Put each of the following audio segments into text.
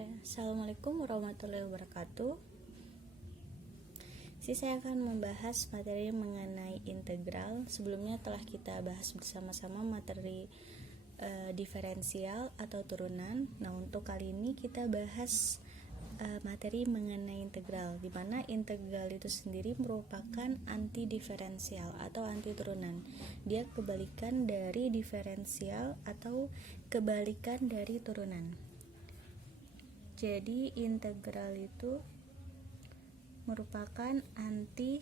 Assalamualaikum warahmatullahi wabarakatuh. Saya akan membahas materi mengenai integral. Sebelumnya telah kita bahas bersama-sama materi diferensial atau turunan. Nah, untuk kali ini kita bahas materi mengenai integral, di mana integral itu sendiri merupakan anti diferensial atau anti turunan. Dia kebalikan dari diferensial atau kebalikan dari turunan. Jadi integral itu merupakan anti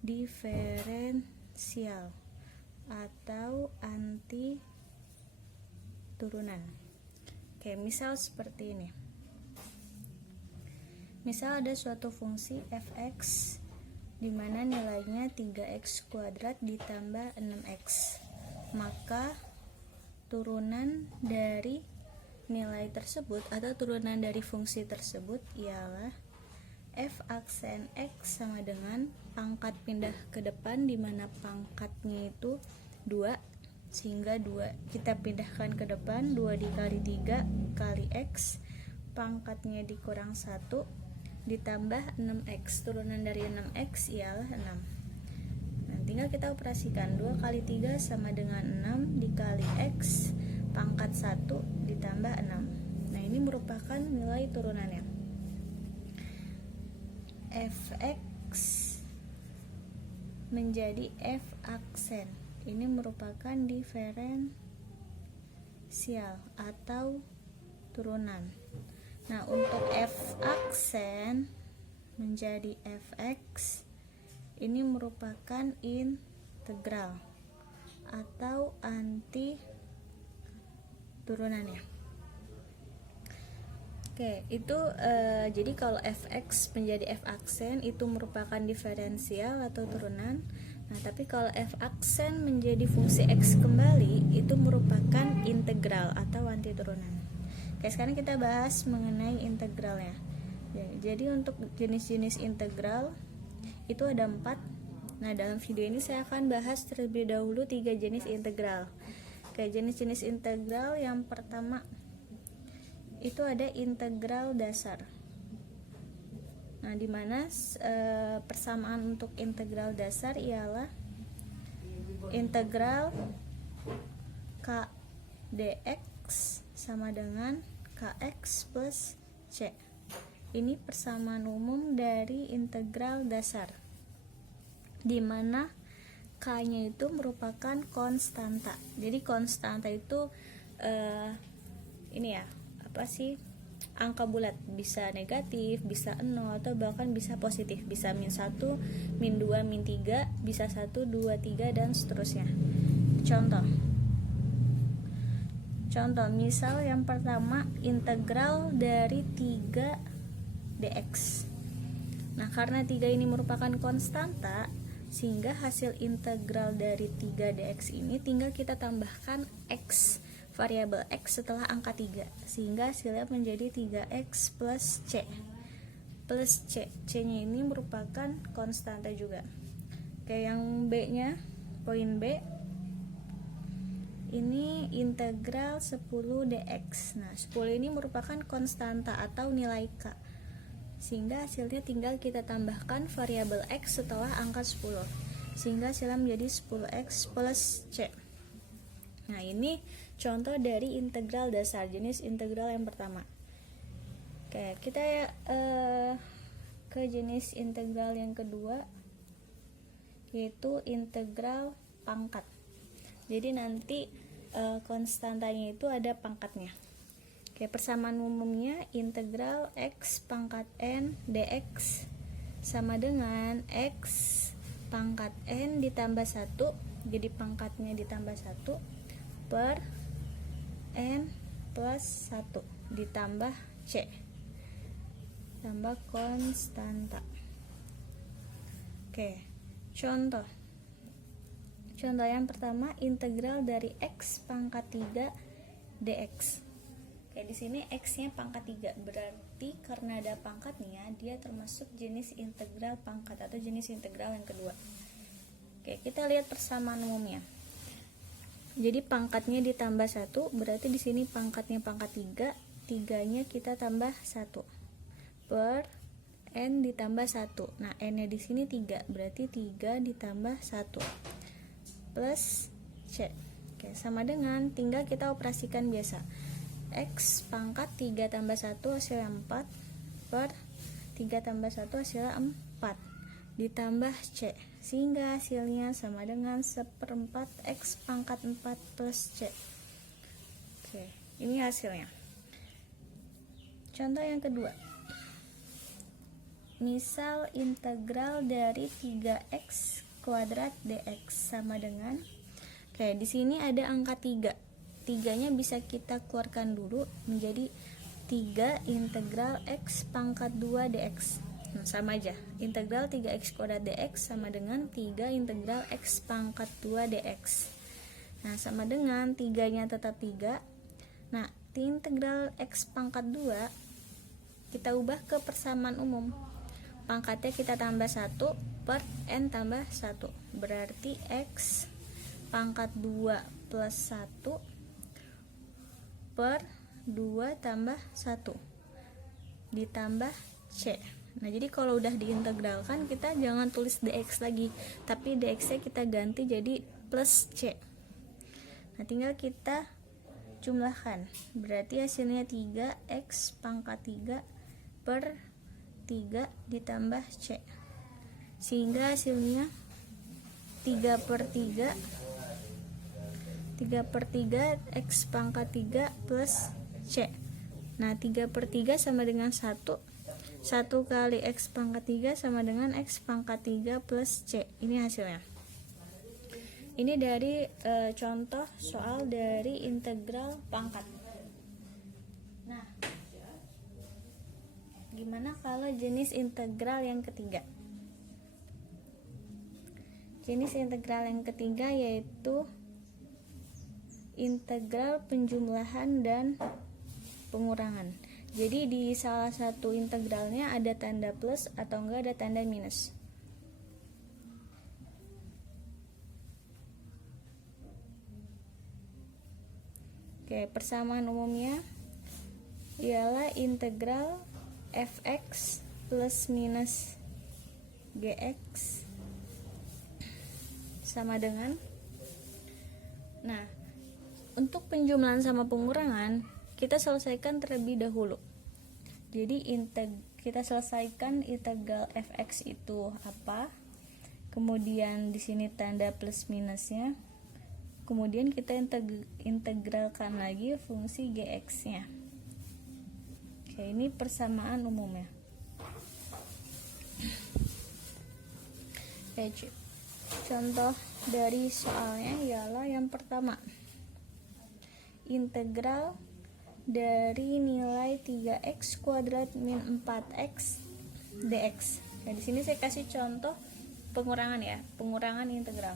diferensial atau anti turunan. Oke, misal seperti ini. Misal ada suatu fungsi fx di mana nilainya 3x kuadrat ditambah 6x. Maka turunan dari nilai tersebut atau turunan dari fungsi tersebut ialah f aksen x sama dengan pangkat pindah ke depan, di mana pangkatnya itu 2, sehingga 2 kita pindahkan ke depan, 2 dikali 3 kali x, pangkatnya dikurang 1 ditambah 6x. Turunan dari 6x ialah 6. Nah, tinggal kita operasikan, 2 kali 3 sama dengan 6 dikali x pangkat 1 ditambah 6. Nah, ini merupakan nilai turunannya. Fx menjadi f aksen. Ini merupakan diferensial atau turunan. Nah, untuk f aksen menjadi fx ini merupakan integral atau anti turunannya. Oke, itu jadi kalau fx menjadi f aksen itu merupakan diferensial atau turunan. Nah, tapi kalau f aksen menjadi fungsi x kembali itu merupakan integral atau anti turunan. Oke, sekarang kita bahas mengenai integralnya. Jadi untuk jenis-jenis integral itu ada 4. Nah, dalam video ini saya akan bahas terlebih dahulu 3 jenis integral. Oke, jenis-jenis integral yang pertama itu ada integral dasar. Nah, di mana persamaan untuk integral dasar ialah integral k dx sama dengan kx plus c. Ini persamaan umum dari integral dasar, di mana k-nya itu merupakan konstanta. Jadi konstanta itu ini ya, angka bulat, bisa negatif, bisa 0, atau bahkan bisa positif, bisa -1, -2, -3, bisa 1, 2, 3 dan seterusnya. Contoh misal yang pertama integral dari 3 dx. Nah, karena 3 ini merupakan konstanta, sehingga hasil integral dari 3 dx ini tinggal kita tambahkan x, variabel x setelah angka 3, sehingga hasilnya menjadi 3x plus c. Plus c, c-nya ini merupakan konstanta juga. Oke, yang b-nya, poin b, ini integral 10 dx. Nah, 10 ini merupakan konstanta atau nilai k, sehingga hasilnya tinggal kita tambahkan variabel x setelah angka 10, sehingga hasilnya menjadi 10x plus c. Nah, ini contoh dari integral dasar, jenis integral yang pertama. Oke, kita ke jenis integral yang kedua, yaitu integral pangkat. Jadi nanti konstantanya itu ada pangkatnya. Oke, persamaan umumnya integral x pangkat n dx sama dengan x pangkat n ditambah 1, jadi pangkatnya ditambah 1 per n plus 1 ditambah c, tambah konstanta. Oke, contoh yang pertama integral dari x pangkat 3 dx. Oke, di sini x-nya pangkat 3, berarti karena ada pangkatnya dia termasuk jenis integral pangkat atau jenis integral yang kedua. Oke, kita lihat persamaan umumnya. Jadi pangkatnya ditambah 1, berarti di sini pangkatnya pangkat 3, 3-nya kita tambah 1 per N ditambah 1. Nah, N-nya di sini 3, berarti 3 ditambah 1 plus C. Oke, sama dengan, tinggal kita operasikan biasa. X pangkat 3 tambah 1 hasilnya 4 per 3 tambah 1 hasilnya 4 ditambah C, sehingga hasilnya sama dengan 1/4 X pangkat 4 plus C. Oke, ini hasilnya. Contoh yang kedua, misal integral dari 3x kuadrat dx sama dengan, oke, di sini ada angka 3. 3-nya bisa kita keluarkan dulu menjadi 3 integral x pangkat 2 dx. Nah, sama aja. Integral 3x kuadrat dx sama dengan 3 integral x pangkat 2 dx. Nah, sama dengan 3-nya tetap 3. Nah, integral x pangkat 2 kita ubah ke persamaan umum. Pangkatnya kita tambah 1 per n tambah 1. Berarti x pangkat 2 plus 1 per 2 tambah 1 ditambah c. Nah, jadi kalau udah diintegralkan, kita jangan tulis dx lagi, tapi dx nya kita ganti jadi plus c. Nah, tinggal kita jumlahkan, berarti hasilnya 3x pangkat 3 per 3 ditambah c, sehingga hasilnya 3 per 3 x pangkat 3 plus c. Nah, 3 per 3 sama dengan 1 kali x pangkat 3 sama dengan x pangkat 3 plus c. Ini hasilnya. Ini dari contoh soal dari integral pangkat. Nah, gimana kalau jenis integral yang ketiga? Jenis integral yang ketiga yaitu integral penjumlahan dan pengurangan. Jadi di salah satu integralnya ada tanda plus atau enggak ada tanda minus. Oke, persamaan umumnya ialah integral fx plus minus gx sama dengan, nah, untuk penjumlahan sama pengurangan kita selesaikan terlebih dahulu. Jadi kita selesaikan integral fx itu apa, kemudian di sini tanda plus minusnya, kemudian kita integralkan lagi fungsi gx-nya. Oke, ini persamaan umumnya. Contoh dari soalnya ialah yang pertama, integral dari nilai 3x kuadrat min 4x dx. Nah, di sini saya kasih contoh pengurangan ya, pengurangan integral.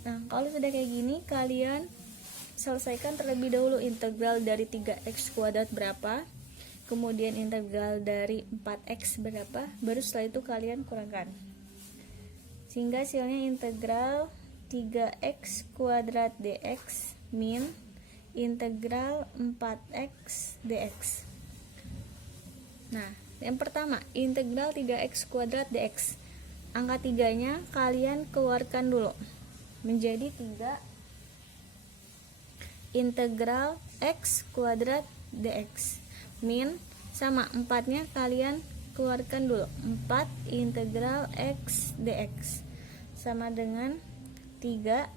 Nah, kalau sudah kayak gini, kalian selesaikan terlebih dahulu integral dari 3x kuadrat berapa, kemudian integral dari 4x berapa, baru setelah itu kalian kurangkan. Sehingga hasilnya integral 3x kuadrat dx min integral 4x dx. Nah, yang pertama, integral 3x kuadrat dx. Angka 3-nya kalian keluarkan dulu. Menjadi 3 integral x kuadrat dx min, sama 4-nya kalian keluarkan dulu, 4 integral x dx sama dengan 3.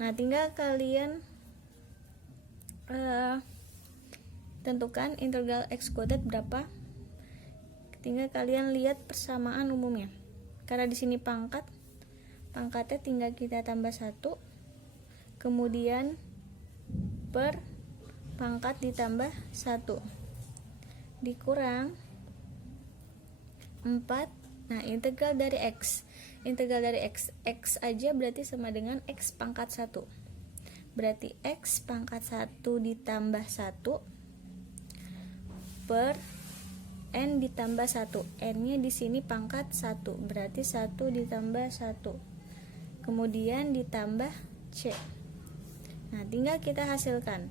Nah, tinggal kalian tentukan integral x kuadrat berapa. Tinggal kalian lihat persamaan umumnya. Karena di sini pangkatnya tinggal kita tambah 1, kemudian per pangkat ditambah 1 dikurang 4. Nah, integral dari x aja berarti sama dengan x pangkat 1. Berarti x pangkat 1 ditambah 1 per n ditambah 1. N-nya di sini pangkat 1, berarti 1 ditambah 1. Kemudian ditambah c. Nah, tinggal kita hasilkan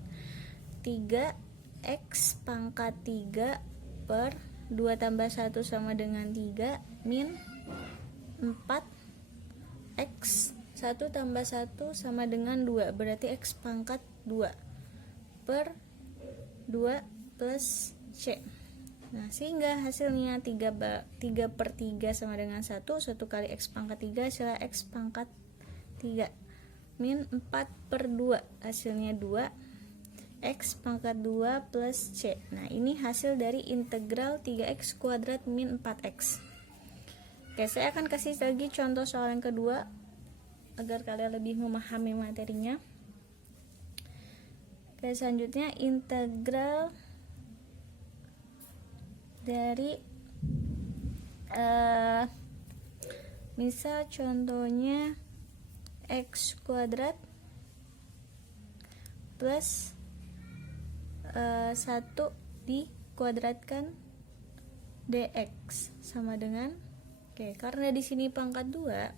3x pangkat 3 per 2 tambah 1 sama dengan 3 min 4x 1 tambah 1 sama dengan 2, berarti x pangkat 2 per 2 plus c. Nah, sehingga hasilnya 3 per 3 sama dengan 1 kali x pangkat 3 hasilnya x pangkat 3 min 4 per 2 hasilnya 2 x pangkat 2 plus c. Nah, ini hasil dari integral 3x kuadrat min 4x. Oke, saya akan kasih lagi contoh soal yang kedua agar kalian lebih memahami materinya. Oke, selanjutnya integral dari misal contohnya x kuadrat plus 1 dikuadratkan dx sama dengan, oke, karena di sini pangkat 2,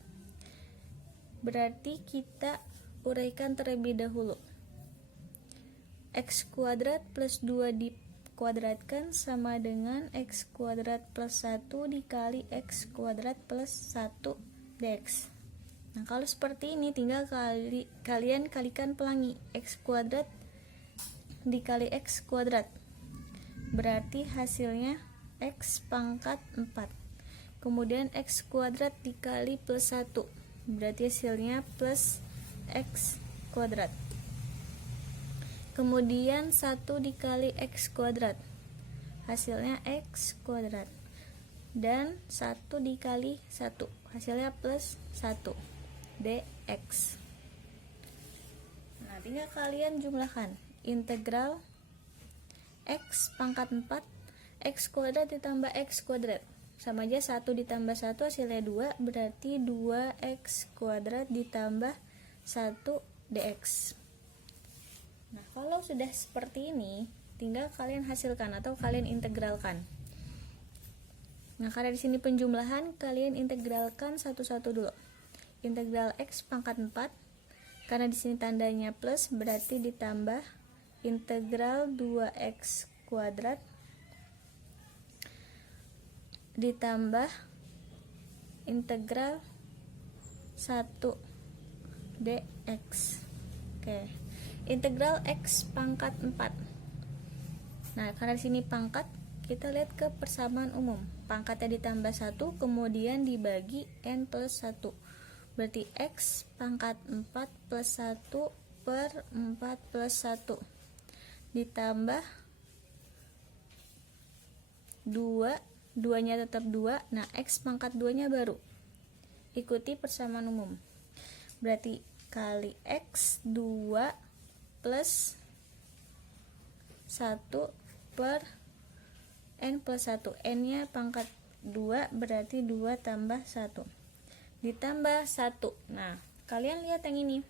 berarti kita uraikan terlebih dahulu. X kuadrat plus 2 dikuadratkan sama dengan x kuadrat plus 1 dikali x kuadrat plus 1 dx. Nah, kalau seperti ini tinggal kalian kalikan pelangi x kuadrat dikali x kuadrat, berarti hasilnya x pangkat 4. Kemudian x kuadrat dikali plus 1, berarti hasilnya plus x kuadrat. Kemudian 1 dikali x kuadrat, hasilnya x kuadrat. Dan 1 dikali 1, hasilnya plus 1 dx. Nah, tinggal kalian jumlahkan. Integral x pangkat 4 x kuadrat ditambah x kuadrat sama aja 1 ditambah 1 hasilnya 2, berarti 2x kuadrat ditambah 1 dx. Nah, kalau sudah seperti ini tinggal kalian hasilkan atau kalian integralkan. Nah, karena di sini penjumlahan, kalian integralkan satu-satu dulu. Integral x pangkat 4, karena di sini tandanya plus, berarti ditambah integral 2x kuadrat ditambah integral 1 dx. Oke. Integral x pangkat 4. Nah, karena di sini pangkat, kita lihat ke persamaan umum. Pangkatnya ditambah 1, kemudian dibagi n plus 1. Berarti x pangkat 4 plus 1 per 4 plus 1 ditambah 2, 2-nya tetap 2. Nah, x pangkat 2-nya baru. Ikuti persamaan umum. Berarti kali x 2 plus 1 per n plus 1. N-nya pangkat 2, berarti 2 tambah 1. Ditambah 1. Nah, kalian lihat yang ini.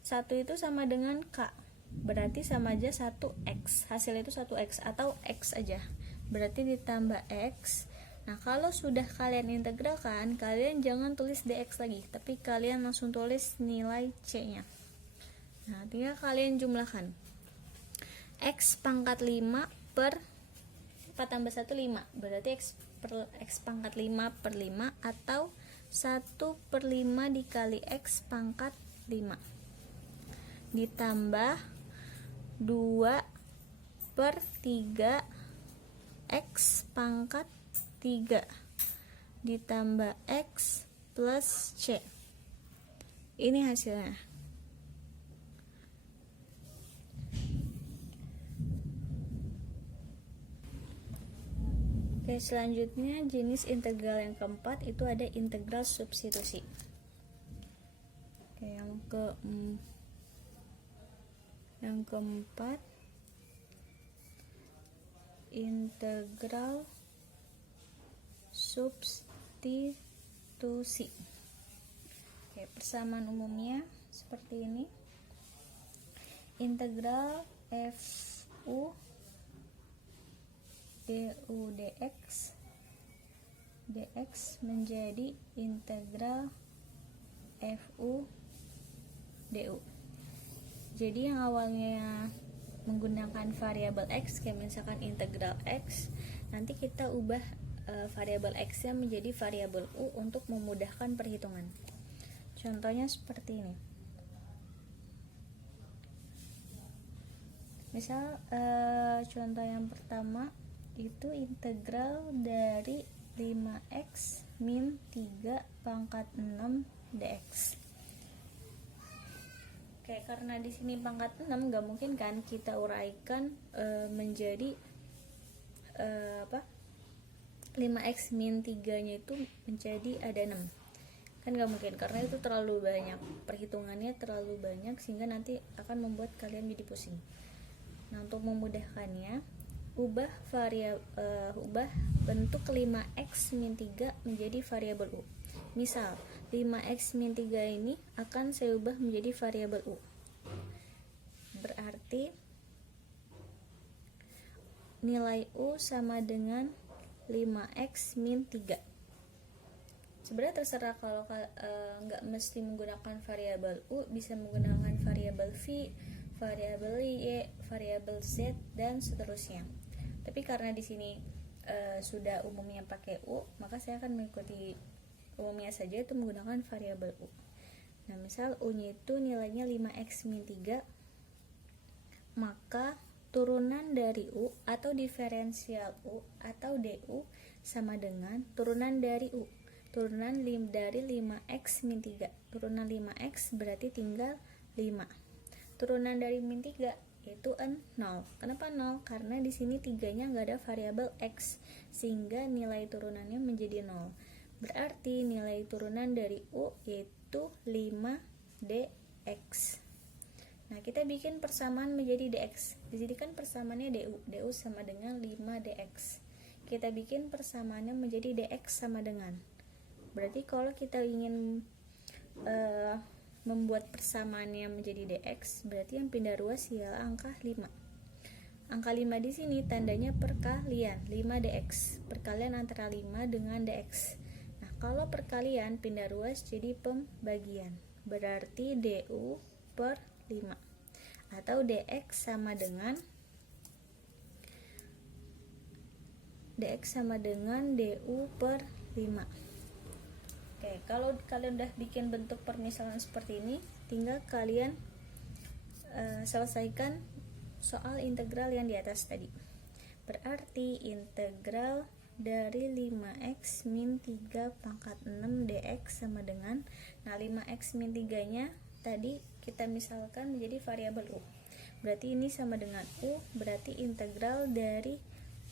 1 itu sama dengan k. Berarti sama aja 1x. Hasil itu 1x atau x aja. Berarti ditambah x. Nah, kalau sudah kalian integralkan, kalian jangan tulis dx lagi, tapi kalian langsung tulis nilai c-nya. Nah, tinggal kalian jumlahkan. X pangkat 5 per 4 tambah 1, 5. Berarti x pangkat 5 per 5 atau 1 per 5 dikali x pangkat 5. Ditambah 2 per 3 x pangkat 3 ditambah x plus c. Ini hasilnya. Oke, selanjutnya jenis integral yang keempat itu ada integral substitusi. Oke, yang keempat integral substitusi. Oke, persamaan umumnya seperti ini. Integral fu du dx menjadi integral fu du. Jadi yang awalnya menggunakan variabel x, kayak misalkan integral x, nanti kita ubah variabel x nya menjadi variabel u untuk memudahkan perhitungan. Contohnya seperti ini. Misal contoh yang pertama itu integral dari 5x min 3 pangkat 6 dx. Oke, karena di sini pangkat 6 nggak mungkin kan kita uraikan menjadi 5x min 3 nya itu menjadi ada 6. Kan nggak mungkin, karena itu terlalu banyak, perhitungannya terlalu banyak sehingga nanti akan membuat kalian jadi pusing. Nah, untuk memudahkannya, ubah bentuk 5x min 3 menjadi variabel u. Misal 5x min 3 ini akan saya ubah menjadi variabel u. Berarti nilai u sama dengan 5x min 3. Sebenarnya terserah, kalau nggak mesti menggunakan variabel u, bisa menggunakan variabel v, variabel y, variabel z, dan seterusnya. Tapi karena di sini sudah umumnya pakai u, maka saya akan mengikuti umumnya saja, itu menggunakan variabel u. Nah, misal u-nya itu nilainya 5x min 3, maka turunan dari u atau diferensial u atau du sama dengan turunan dari u. Turunan dari 5x min 3. Turunan 5x berarti tinggal 5. Turunan dari min 3 yaitu 0. Kenapa 0? Karena di sini 3-nya nggak ada variabel x, sehingga nilai turunannya menjadi 0. Berarti nilai turunan dari u yaitu 5 dx. Nah, kita bikin persamaan menjadi dx. Di sini kan persamaannya du. Du sama dengan 5 dx. Kita bikin persamaannya menjadi dx sama dengan. Berarti kalau kita ingin membuat persamaannya menjadi dx, berarti yang pindah ruas ialah angka 5. Angka 5 di sini tandanya perkalian, 5 dx. Perkalian antara 5 dengan dx. Nah, kalau perkalian pindah ruas jadi pembagian. Berarti du per 5. Atau dx sama dengan du per 5. Oke, kalau kalian udah bikin bentuk permisalan seperti ini, tinggal kalian selesaikan soal integral yang di atas tadi. Berarti integral dari 5x min 3 pangkat 6 dx sama dengan, nah 5x min 3 nya tadi kita misalkan menjadi variabel u. Berarti ini sama dengan u, berarti integral dari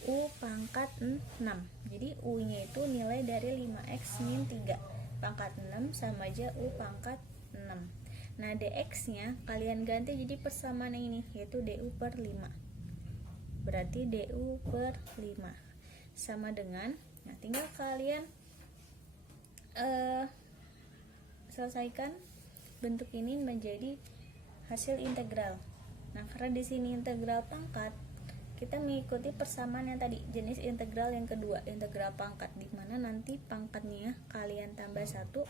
u pangkat 6. Jadi u nya itu nilai dari 5x min 3 pangkat 6 sama aja u pangkat 6. Nah, dx nya kalian ganti jadi persamaan ini, yaitu du per 5. Berarti du per 5 sama dengan, nah tinggal kalian selesaikan bentuk ini menjadi hasil integral. Nah, karena di sini integral pangkat, kita mengikuti persamaan yang tadi, jenis integral yang kedua, integral pangkat, di mana nanti pangkatnya kalian tambah 1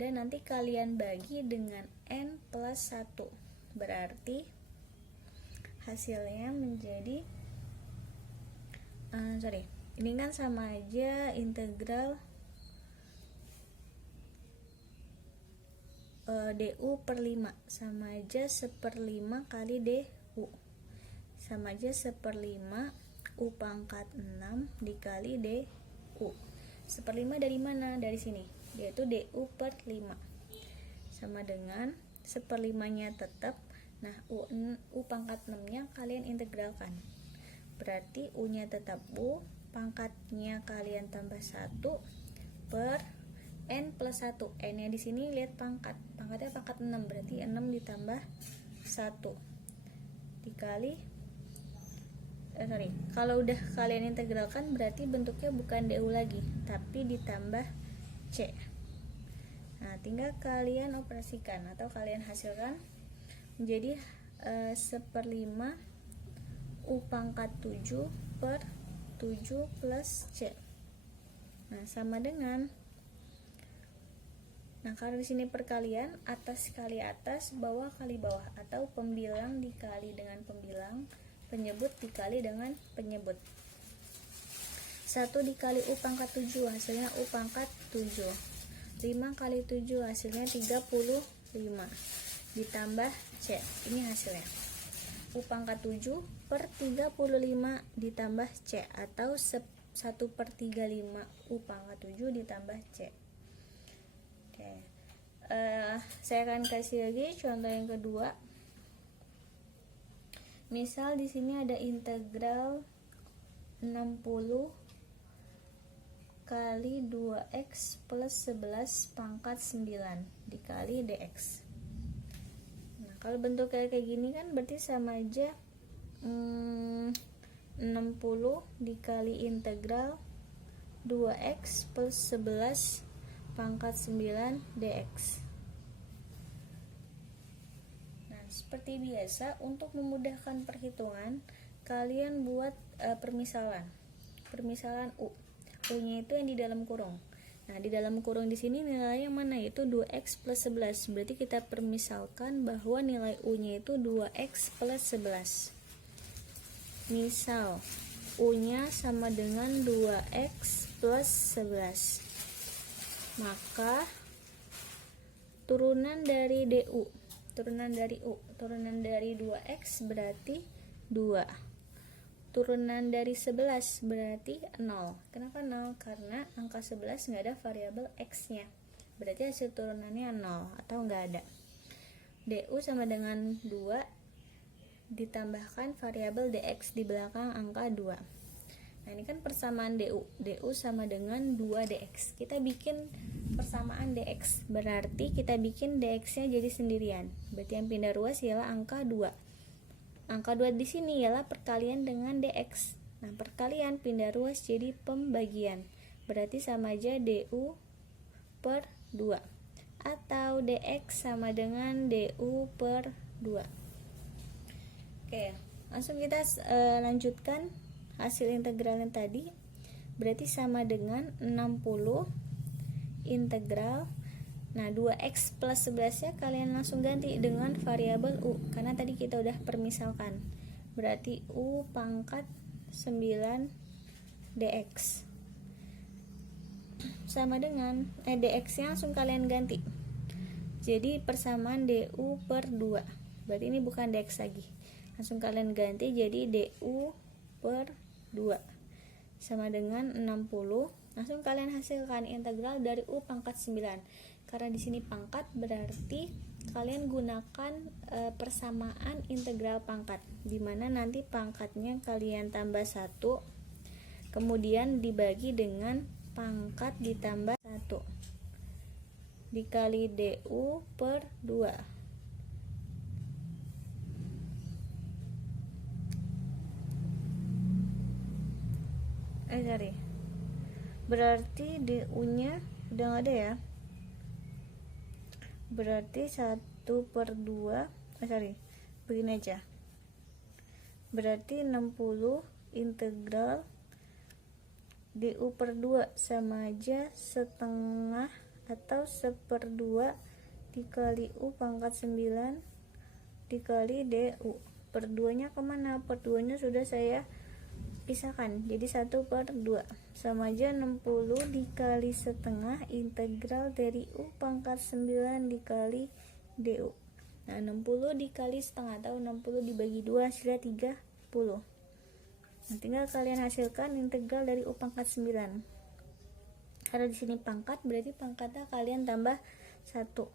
dan nanti kalian bagi dengan n plus 1. Berarti hasilnya menjadi ini kan sama aja integral du per 5 sama aja 1/5 kali du, sama aja 1/5 u pangkat 6 dikali du. 1/5 dari mana? Dari sini, yaitu du per 5 sama dengan 1/5 nya tetap. Nah, u pangkat 6 nya kalian integralkan, berarti u nya tetap u, pangkatnya kalian tambah 1 per n plus 1. N nya di sini lihat pangkatnya pangkat 6, berarti 6 ditambah 1 dikali kalau udah kalian integralkan berarti bentuknya bukan du lagi, tapi ditambah c. Nah, tinggal kalian operasikan atau kalian hasilkan menjadi 1/5 u pangkat 7 per 7 plus c. Nah, sama dengan, Nah, kalau di sini perkalian, atas kali atas, bawah kali bawah, atau pembilang dikali dengan pembilang, penyebut dikali dengan penyebut. 1 dikali U pangkat 7 hasilnya U pangkat 7. 5 kali 7 hasilnya 35. Ditambah C, ini hasilnya. U pangkat 7 per 35 ditambah C, atau 1/35 U pangkat 7 ditambah C. Oke. Saya akan kasih lagi contoh yang kedua. Misal di sini ada integral 60 kali 2x plus 11 pangkat 9 dikali dx. Nah, kalau bentuk kayak gini kan berarti sama aja 60 dikali integral 2x plus 11 pangkat 9 dx. Nah, seperti biasa, untuk memudahkan perhitungan, kalian buat permisalan U. U-nya itu yang di dalam kurung. Nah, di dalam kurung di sini nilainya mana? Itu 2x plus 11. Berarti kita permisalkan bahwa nilai U-nya itu 2x plus 11. Misal U-nya sama dengan 2x plus 11. Maka turunan dari DU, turunan dari 2x berarti 2. Turunan dari 11 berarti 0. Kenapa 0? Karena angka 11 nggak ada variabel x-nya. Berarti hasil turunannya 0 atau nggak ada. DU sama dengan 2 ditambahkan variabel dx di belakang angka 2. Nah, ini kan persamaan DU. DU sama dengan 2 dx. Kita bikin persamaan dx. Berarti kita bikin dx-nya jadi sendirian. Berarti yang pindah ruas ialah angka 2. Angka 2 di sini ialah perkalian dengan dx. Nah, perkalian pindah ruas jadi pembagian. Berarti sama aja DU per 2. Atau dx sama dengan DU per 2. Oke, langsung kita lanjutkan hasil integral yang tadi. Berarti sama dengan 60 integral. Nah, 2x plus 11 nya kalian langsung ganti dengan variabel U, karena tadi kita udah permisalkan. Berarti U pangkat 9 dx sama dengan dx nya langsung kalian ganti. Jadi persamaan DU per 2. Berarti ini bukan dx lagi. Langsung kalian ganti jadi DU per 2 sama dengan 60. Langsung kalian hasilkan integral dari U pangkat 9. Karena di sini pangkat berarti kalian gunakan persamaan integral pangkat, dimana nanti pangkatnya kalian tambah 1, kemudian dibagi dengan pangkat ditambah 1 dikali DU per 2. Berarti DU nya udah nggak ada ya. Berarti 1/2. Begini aja. Berarti 60 integral DU per 2 sama aja setengah atau 1/2 dikali U pangkat 9 dikali DU. Per 2 nya kemana? Per 2 nya sudah saya pisahkan, jadi 1/2 sama aja 60 dikali setengah integral dari U pangkat 9 dikali DU. Nah, 60 dikali setengah atau 60 dibagi 2 hasilnya 30. Nah, tinggal kalian hasilkan integral dari U pangkat 9. Karena di sini pangkat, berarti pangkatnya kalian tambah 1.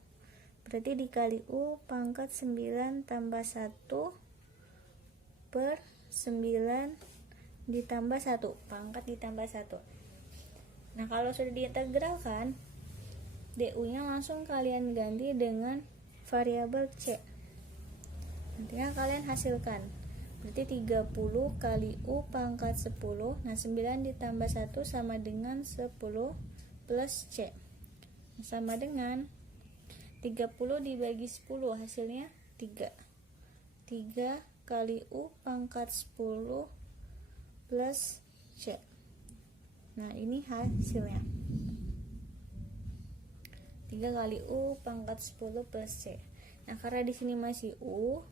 Berarti dikali U pangkat 9 tambah 1 per 9 ditambah 1, pangkat ditambah 1. Nah, kalau sudah diintegralkan, DU nya langsung kalian ganti dengan variabel C. Nantinya kalian hasilkan. Berarti 30 kali U pangkat 10. Nah, 9 ditambah 1 sama dengan 10 plus C. Sama dengan 30 dibagi 10 hasilnya 3. 3 kali U pangkat 10 plus C. Nah, ini hasilnya 3 kali U pangkat 10 plus C. Nah, karena di sini masih U,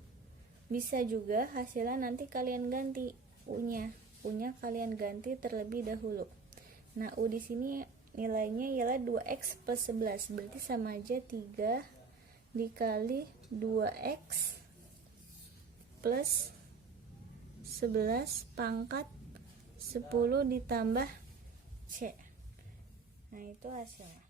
bisa juga hasilnya nanti kalian ganti U-nya. U-nya kalian ganti terlebih dahulu. Nah, U di sini nilainya ialah 2x plus 11. Berarti sama aja 3 dikali 2x plus 11 pangkat 10 ditambah C. Nah, itu hasilnya.